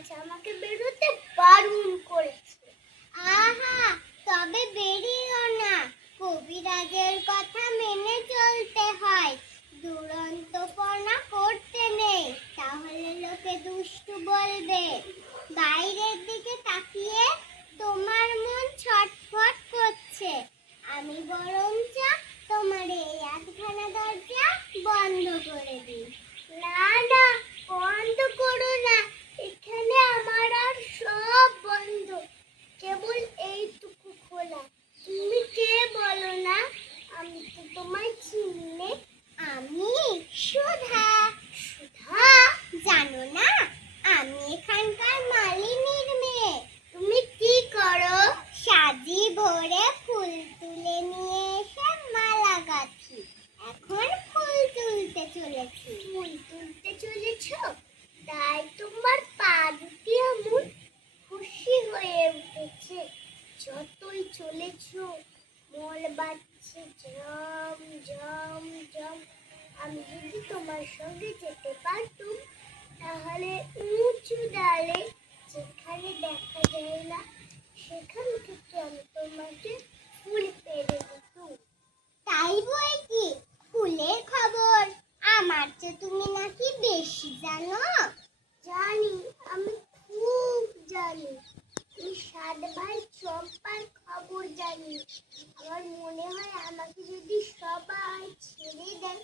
কবিরাজ আমাকে বেরোতে বারণ করেছে। আহা, তবে বেরিও না। কবিরাজের কথা মেনে চলতে হয়। দুরন্তপনা করতে নেই, তাহলে লোকে দুষ্টু বলবে। বাইরের দিকে তাকিয়ে তোমার মন ছটফট করছে। আমি বরঞ্চ তোমার এই আধখানা দরজা বন্ধ করে দিই না না বন্ধ করো না এখানে আমার আর সব বন্ধ কেবল এইটুকু খোলা তুমি কে বলো না আমি তো চিনলে আমি সুধা। সুধা, জানো না? আমি এখানকার মালিনীর মেয়ে। তুমি কি করো? সাজি ভরে ফুল তুলে নিয়ে এসে মালা গাঁথি। এখন ফুল তুলতে চলেছি। ফুল তুলতে চলেছ? তাই তোমার পা দুটি এমন খুশি হয়ে উঠেছে। যতই চলেছ বাজছে জম জম জম আমি যদি তোমার সঙ্গে যেতে পারতুম তাহলে উঁচু ডালে যেখানে দেখা যায় না সেখান থেকে আমি তোমাকে ফুল পেরে দিতুম। তাই বই কি? ফুলের খবর? আমার চেয়ে তুমি নাকি বেশি জানো। জানি আমি খুব জানি। এই সাত ভাই চম্পার জানি। আমার মনে হয় আমাকে যদি সবাই ছেড়ে দেয়,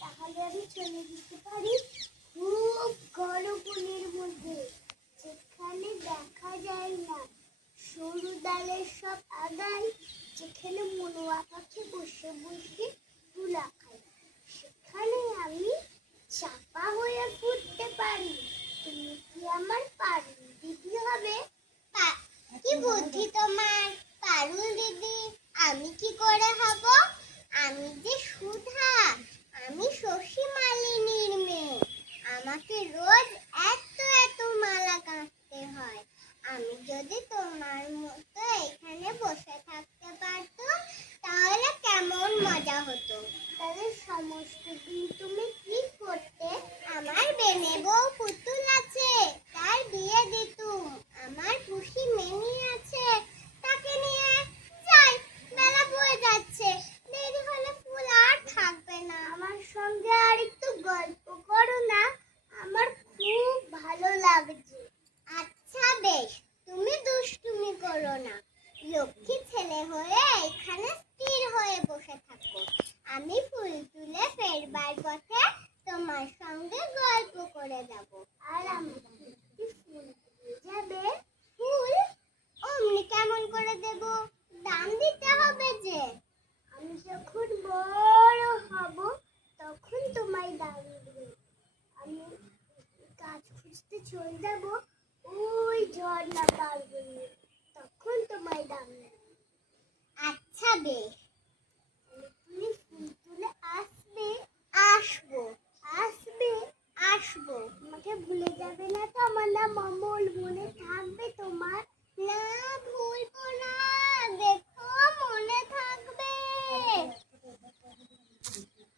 তাহলে আমি চলে যেতে পারি খুব ঘন বনের মধ্যে। যেখানে দেখা যায় না, সরু ডালের সব আগায়, যেখানে মনোয়া পাখি বসে বসে তুলা খায়। সেখানে আমি চাপা হয়ে ফুটতে পারি। তুমি কি আমার পারুল দিদি হবে? কি বুদ্ধি তোমার? দিদি? আমি কি করে হব? আমি যে সুধা, আমি শশী মালিনীর মেয়ে। আমাকে রোজ এত এত মালা গাঁথতে হয়। আমি যদি তোমার মতো এখানে বসে থাকতে পারতাম, তাহলে কেমন মজা হতো? তাহলে সমস্ত দিন তুমি কি করতে আমার বেনে বউ পুতুল আছে তার বিয়ে দিতুম আমার খুশি মেনি আছে তাকে নিয়ে যাই বেলা বয়ে যাচ্ছে দেরি হলে ফুল আর থাকবে না আমার সঙ্গে আর একটু গল্প করো না আমার খুব ভালো লাগছে আচ্ছা বেশ তুমি দুষ্টুমি করো না। লক্ষ্মী ছেলে হয়ে এখানে স্থির হয়ে বসে থাকো। আমি ফুল তুলে ফেরবার পথে তোমার সঙ্গে গল্প করে যাব। আর আমি ফুল যাবে। ফুল, অমনি কেমন করে দেব? দাম দিতে হবে যে। আমি যখন বড় হব, তখন তোমায় দাম দেব। আমি কাজ খুঁজতে চলে যাব। birthday.